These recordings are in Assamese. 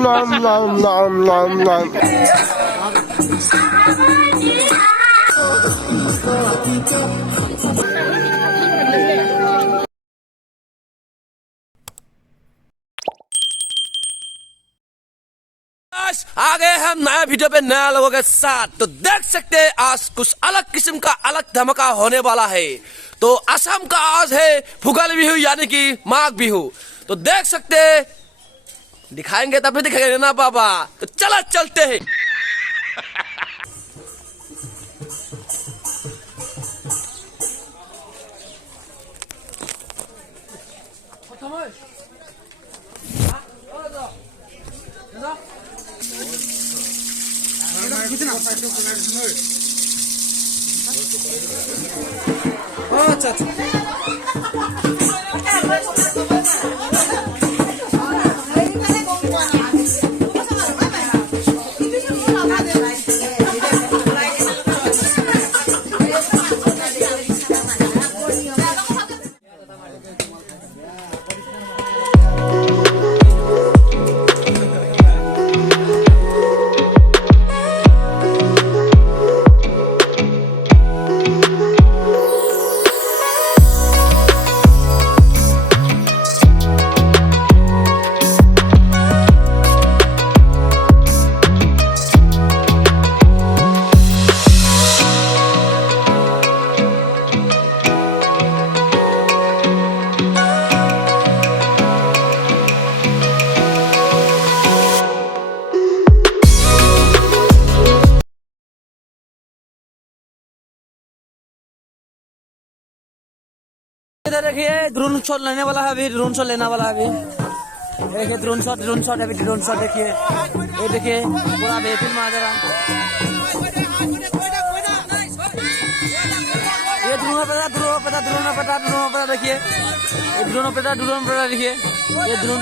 आ गए हम नया वीडियो पे नया लोगों के साथ। तो देख सकते हैं आज कुछ अलग किस्म का अलग धमाका होने वाला है। तो असम का आज है भोगाली बिहू यानी कि माघ बिहू। तो देख सकते हैं, दिखाएंगे तभी दिखाएंगे ना बाबा। तो चला चलते हैं। इधर देखिए ड्रोन शॉट लेने वाला है, अभी ड्रोन शॉट लेने वाला है। अभी देखिए ड्रोन शॉट अभी ड्रोन शॉट देखिए, ये देखिए पूरा बेहतरीन माजरा। ये ड्रोन पता देखिए, ये ड्रोन पता देखिए, ये ड्रोन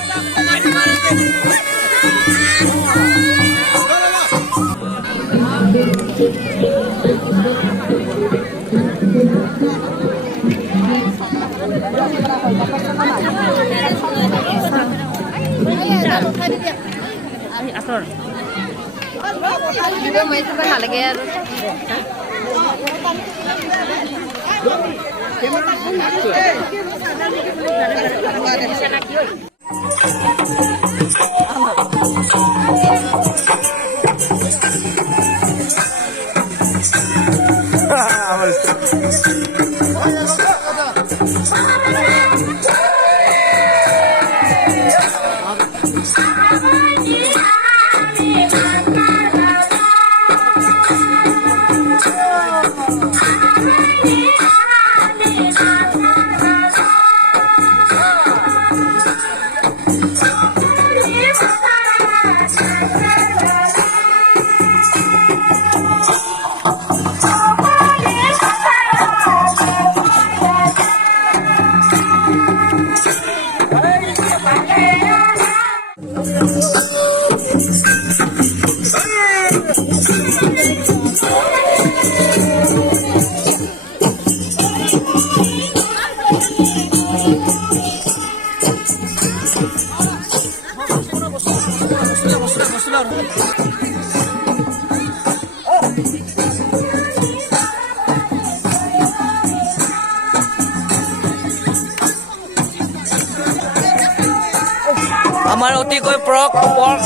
আমাৰ অতিকৈ পৰ্ক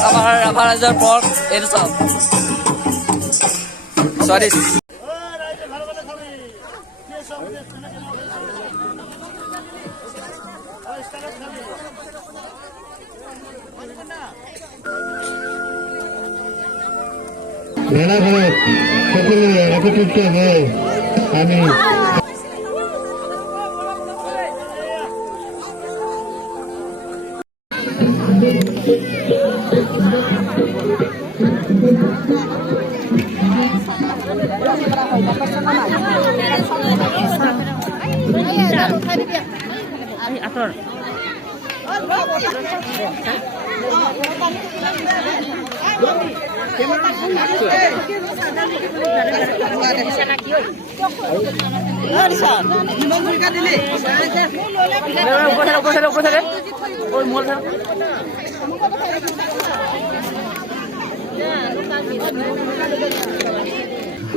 আমাৰ ৰাভা ৰাইজৰ পৰ্ক এইটো চাওক স্বাদিষ্ট। ৰানাঘাট সকলে একত্ৰিত হয়ে আমি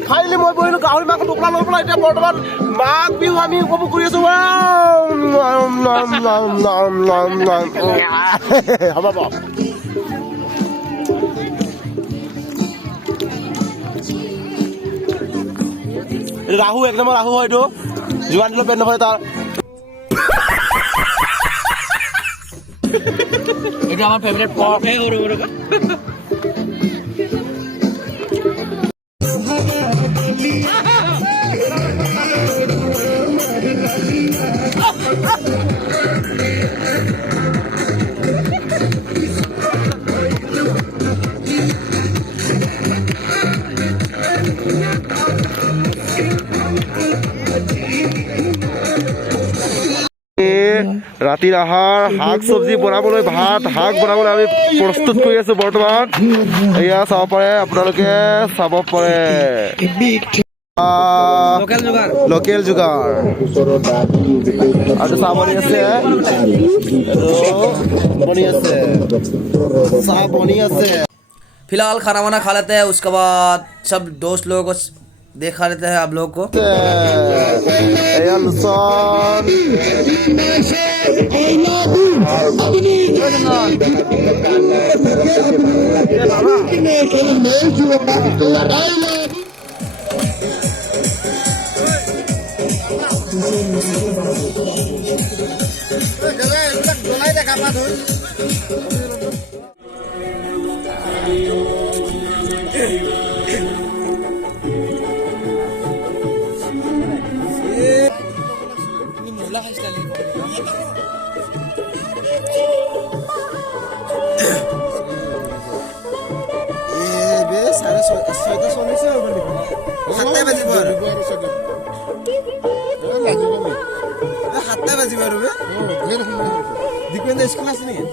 ফাইনেলি মই বহিলোঁ গাহৰি মাংস টোপোলা লৈ পেলাই এতিয়া বৰ্তমান মাঘ বিহু আমি উপভোগ কৰি আছোঁ হ'ব বাৰু ৰাহু এক নম্বৰ ৰাহু হয়তো যোগান দিলেও পেট নভৰে তাৰ এটা আমাৰ ফেভাৰিট পপ ৰাতিৰ আহাৰ শাক চব্জি বনাবলৈ ভাত শাক বনাবলৈ আমি প্ৰস্তুত কৰি আছো বৰ্তমান এয়া চাব পাৰে আপোনালোকে চাব পাৰে লোকেল যোগাৰ আৰু চাহ বনি আছে চাহ বনি আছে फिलहाल खाना वाना खा लेते हैं उसके बाद सब दोस्त लोगों को देखा लेते हैं आप लोग को এয়া লুচন স্কুল আছে নেকি